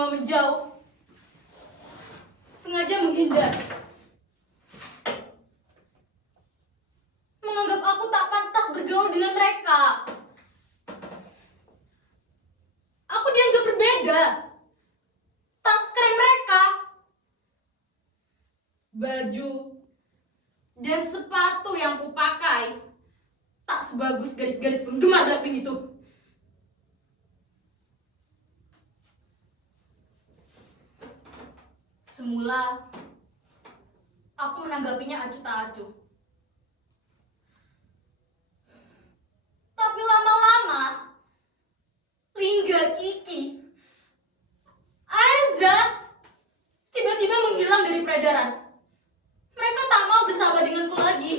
semua menjauh, sengaja menghindar, menganggap aku tak pantas bergaul dengan mereka. Aku dianggap berbeda, tak sekeren mereka. Baju dan sepatu yang kupakai tak sebagus garis-garis penggemar Blackpink itu. Semula, aku menanggapinya acuh tak acuh. Tapi lama-lama, Lingga, Kiki, Aiza tiba-tiba menghilang dari peredaran. Mereka tak mau bersahabat denganku lagi.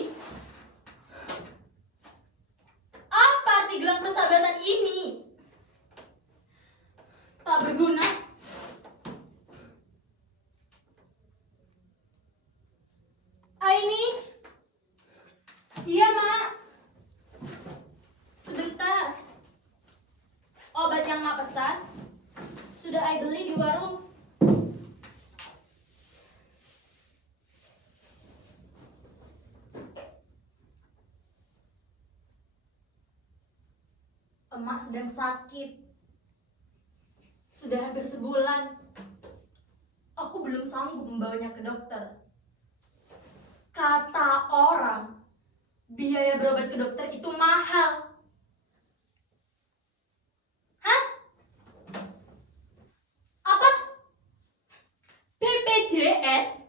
Apa arti gelang persahabatan ini? Tak berguna. Aini? Iya, Mak. Sebentar. Obat yang Mak pesan sudah I beli di warung. Emak sedang sakit. Sudah hampir sebulan. Aku belum sanggup membawanya ke dokter. Kata orang, biaya berobat ke dokter itu mahal. Hah? Apa? BPJS?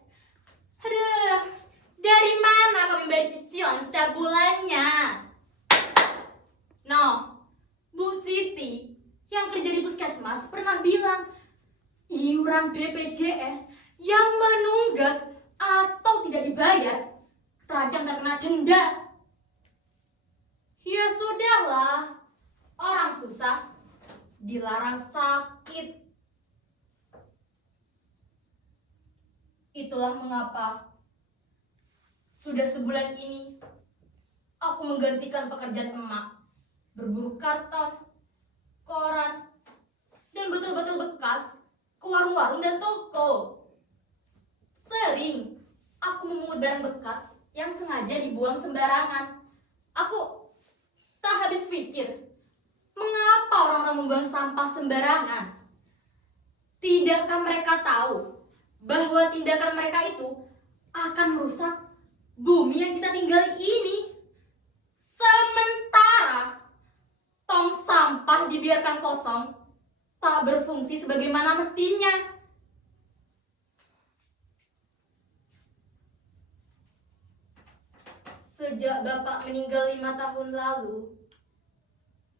Aduh, dari mana kami bayar cicilan setiap bulannya? No, Bu Siti yang kerja di puskesmas pernah bilang iuran BPJS yang menunggak atau tidak dibayar terancam terkena denda. Ya sudahlah, orang susah dilarang sakit. Itulah mengapa sudah sebulan ini aku menggantikan pekerjaan emak, berburu karton, koran, dan botol-botol bekas ke warung-warung dan toko. Sering aku memungut barang bekas yang sengaja dibuang sembarangan. Aku tak habis pikir, mengapa orang-orang membuang sampah sembarangan? Tidakkah mereka tahu bahwa tindakan mereka itu akan merusak bumi yang kita tinggali ini? Sementara tong sampah dibiarkan kosong, tak berfungsi sebagaimana mestinya. Sejak bapak meninggal 5 tahun lalu,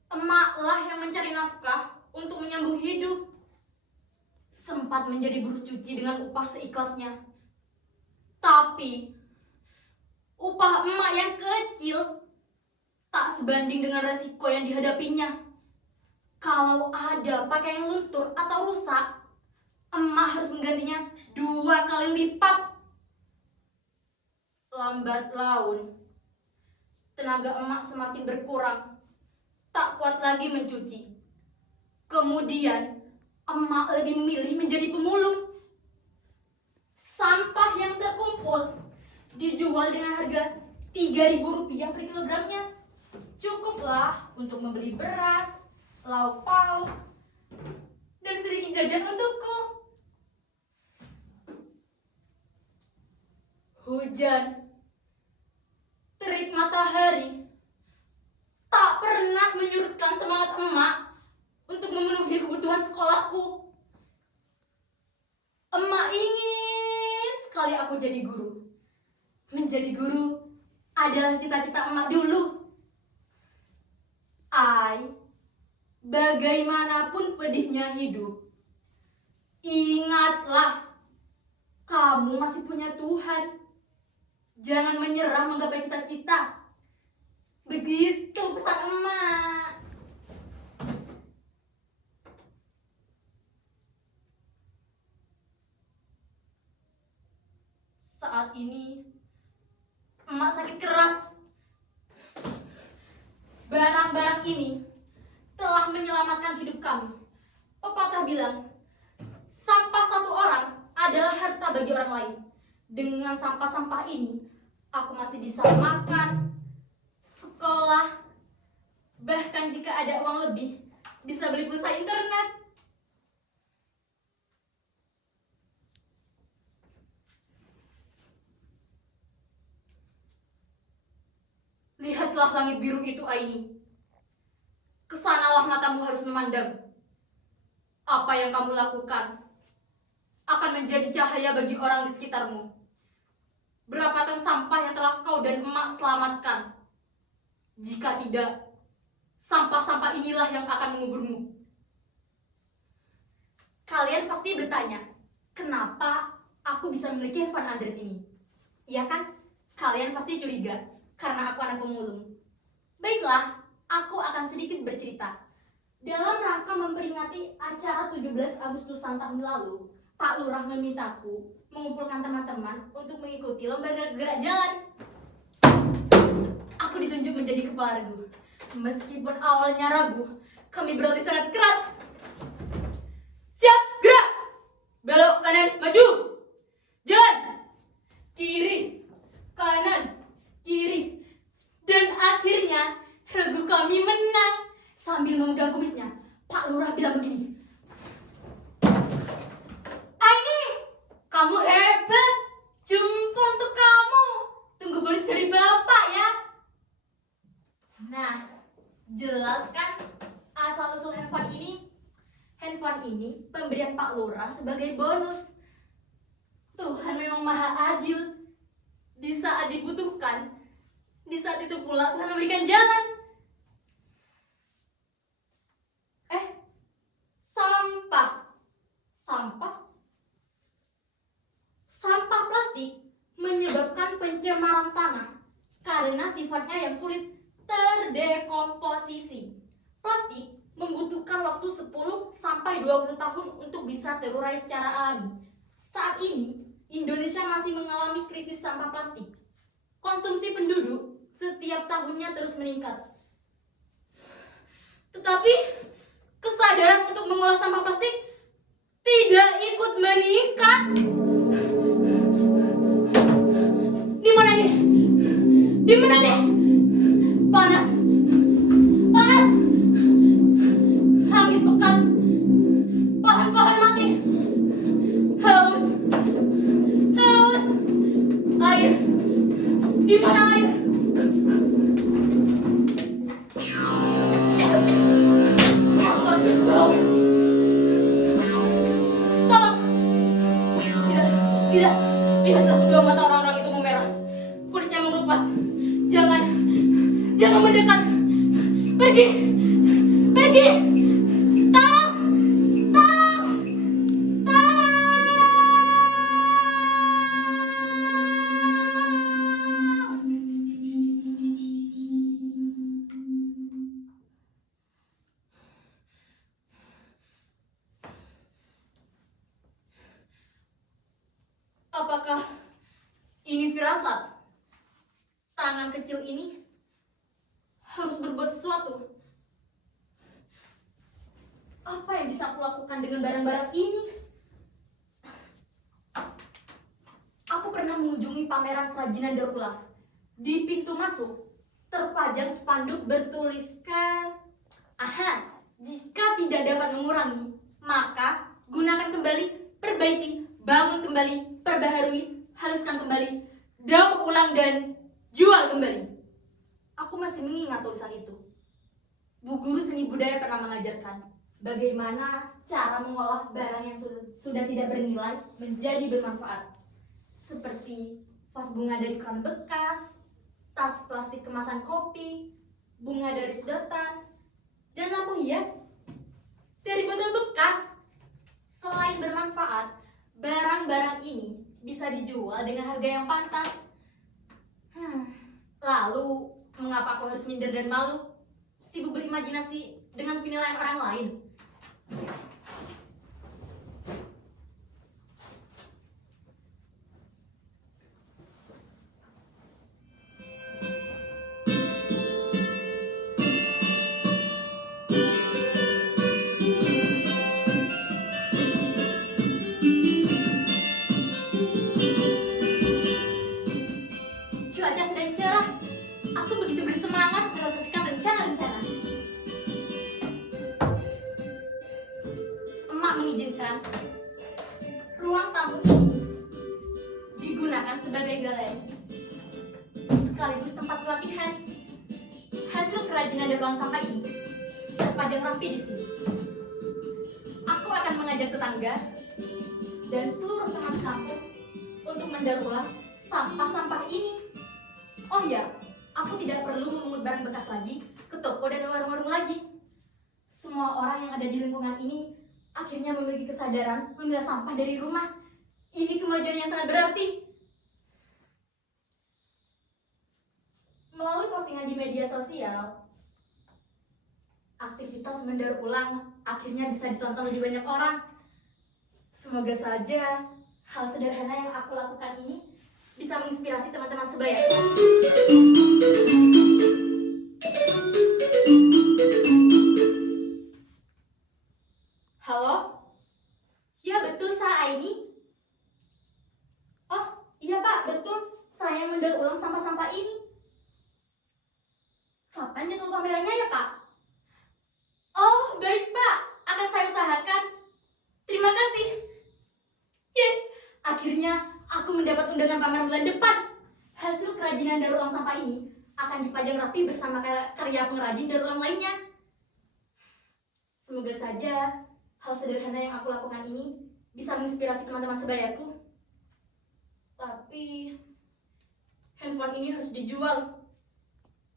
emaklah yang mencari nafkah untuk menyambung hidup. Sempat menjadi buruh cuci dengan upah seikhlasnya. Tapi upah emak yang kecil tak sebanding dengan resiko yang dihadapinya. Kalau ada pakaian luntur atau rusak, emak harus menggantinya 2 kali lipat. Lambat laun, tenaga emak semakin berkurang, tak kuat lagi mencuci. Kemudian, emak lebih memilih menjadi pemulung. Sampah yang terkumpul dijual dengan harga Rp3.000 per kilogramnya. Cukuplah untuk membeli beras, lauk pauk, dan sedikit jajan untukku. Hujan, terik matahari tak pernah menyurutkan semangat emak untuk memenuhi kebutuhan sekolahku. Emak ingin sekali aku jadi guru. Menjadi guru adalah cita-cita emak dulu. Bagaimanapun pedihnya hidup, ingatlah, kamu masih punya Tuhan. Jangan menyerah menggapai cita-cita. Begitu pesan emak. Saat ini, emak sakit keras. Barang-barang ini telah menyelamatkan hidup kami. Pepatah bilang, sampah satu orang adalah harta bagi orang lain. Dengan sampah-sampah ini, aku masih bisa makan, sekolah, bahkan jika ada uang lebih, bisa beli pulsa internet. Lihatlah langit biru itu, Aini. Kesanalah matamu harus memandang. Apa yang kamu lakukan akan menjadi cahaya bagi orang di sekitarmu. Berapa ton sampah yang telah kau dan emak selamatkan? Jika tidak, sampah-sampah inilah yang akan menguburmu. Kalian pasti bertanya, kenapa aku bisa memiliki handphone Android ini? Iya kan? Kalian pasti curiga, karena aku anak pemulung. Baiklah, aku akan sedikit bercerita. Dalam rangka memperingati acara 17 Agustusan tahun lalu, Pak Lurah memintaku mengumpulkan teman-teman untuk mengikuti lomba gerak jalan. Aku ditunjuk menjadi kepala regu. Meskipun awalnya ragu, kami berlatih sangat keras. Siap, gerak! Belok kanan, maju! Jalan! Kiri, kanan, kiri. Dan akhirnya, regu kami menang. Sambil memegang kumisnya, Pak Lurah bilang begini. Aini, kamu hebat. Jempol untuk kamu. Tunggu bonus dari Bapak ya. Nah, jelas kan asal-usul handphone ini? Handphone ini pemberian Pak Lurah sebagai bonus. Tuhan memang maha adil. Di saat dibutuhkan, di saat itu pula Tuhan memberikan jalan. Sampah plastik menyebabkan pencemaran tanah karena sifatnya yang sulit terdekomposisi. Plastik membutuhkan waktu 10 sampai 20 tahun untuk bisa terurai secara alami. Saat ini, Indonesia masih mengalami krisis sampah plastik. Konsumsi penduduk setiap tahunnya terus meningkat. Tetapi, kesadaran untuk mengolah sampah plastik tidak ikut meningkat. Di mana nih? Di mana nih? Panas. Panas. Langit pekat. Pohon-pohon mati. Haus. Haus. Air. Di mana air? Tidak, lihatlah kedua mata orang-orang itu memerah. Kulitnya mengelupas. Jangan mendekat. Pergi, pergi. Tolong, tolong, tolong. Apakah ini firasat? Tangan kecil ini harus berbuat sesuatu. Apa yang bisa aku lakukan dengan barang-barang ini? Aku pernah mengunjungi pameran kerajinan daur ulang. Di pintu masuk terpajang spanduk bertuliskan, jika tidak dapat mengurangi, maka gunakan kembali, perbaiki, bangun kembali, perbaharui, haluskan kembali, daur ulang dan jual kembali. Aku masih mengingat tulisan itu. Bu guru seni budaya pernah mengajarkan bagaimana cara mengolah barang yang sudah tidak bernilai menjadi bermanfaat. Seperti vas bunga dari keran bekas, tas plastik kemasan kopi, bunga dari sedotan, dan lampu hias dari botol bekas. Selain bermanfaat, barang-barang ini bisa dijual dengan harga yang pantas. Lalu, mengapa aku harus minder dan malu? Sibuk berimajinasi dengan penilaian orang lain. ini digunakan sebagai galeri, sekaligus tempat pelatihan. Hasil kerajinan dari uang sampah ini terpajang rapi di sini. Aku akan mengajak tetangga dan seluruh teman kampung untuk mendaur ulang sampah-sampah ini. Oh ya, aku tidak perlu memungut barang bekas lagi ke toko dan warung-warung lagi. Semua orang yang ada di lingkungan ini akhirnya memiliki kesadaran memilah sampah dari rumah. Ini kemajuan yang sangat berarti. Melalui postingan di media sosial, aktivitas mendaur ulang akhirnya bisa ditonton lebih banyak orang. Semoga saja hal sederhana yang aku lakukan ini bisa menginspirasi teman-teman sebaya. Halo? Ya betul, saya Aini. Oh iya Pak, betul. Saya mendaur ulang sampah-sampah ini. Kapan jadwal pamerannya ya Pak? Oh baik Pak, akan saya usahakan. Terima kasih. Yes, akhirnya aku mendapat undangan pameran bulan depan. Hasil kerajinan daur ulang sampah ini akan dipajang rapi bersama karya pengrajin daur ulang lainnya. Semoga saja hal sederhana yang aku lakukan ini bisa menginspirasi teman-teman sebayaku. Tapi handphone ini harus dijual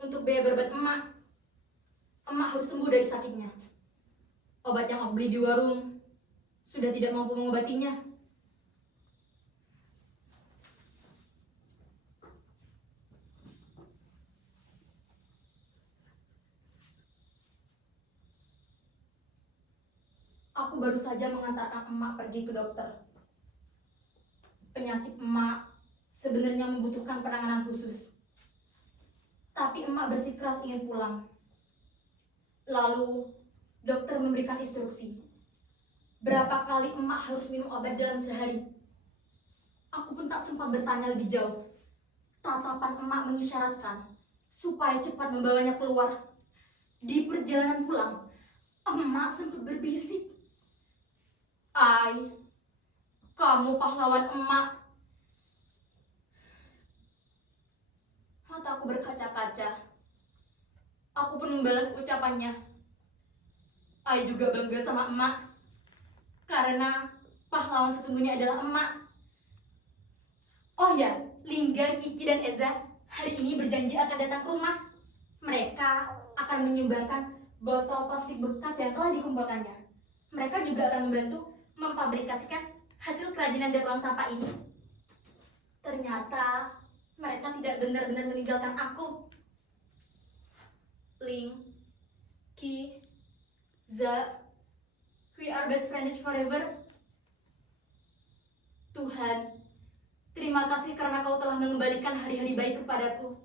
untuk biaya berobat emak. Emak harus sembuh dari sakitnya. Obat yang aku beli di warung sudah tidak mampu mengobatinya. Aku baru saja mengantarkan emak pergi ke dokter. Penyakit emak sebenarnya membutuhkan penanganan khusus. Tapi emak bersikeras ingin pulang. Lalu dokter memberikan instruksi. Berapa kali emak harus minum obat dalam sehari? Aku pun tak sempat bertanya lebih jauh. Tatapan emak mengisyaratkan supaya cepat membawanya keluar. Di perjalanan pulang, emak sempat berbisik. Ai, kamu pahlawan emak. Mataku berkaca-kaca. Aku pun membalas ucapannya. Ai juga bangga sama emak. Karena pahlawan sesungguhnya adalah emak. Oh ya, Lingga, Kiki, dan Eza hari ini berjanji akan datang ke rumah. Mereka akan menyumbangkan botol plastik bekas yang telah dikumpulkannya. Mereka juga akan membantu mempublikasikan hasil kerajinan daur ulang sampah ini. Ternyata mereka tidak benar-benar meninggalkan aku. Ling, Ki, Za, we are best friends forever. Tuhan, terima kasih karena kau telah mengembalikan hari-hari baik kepadaku.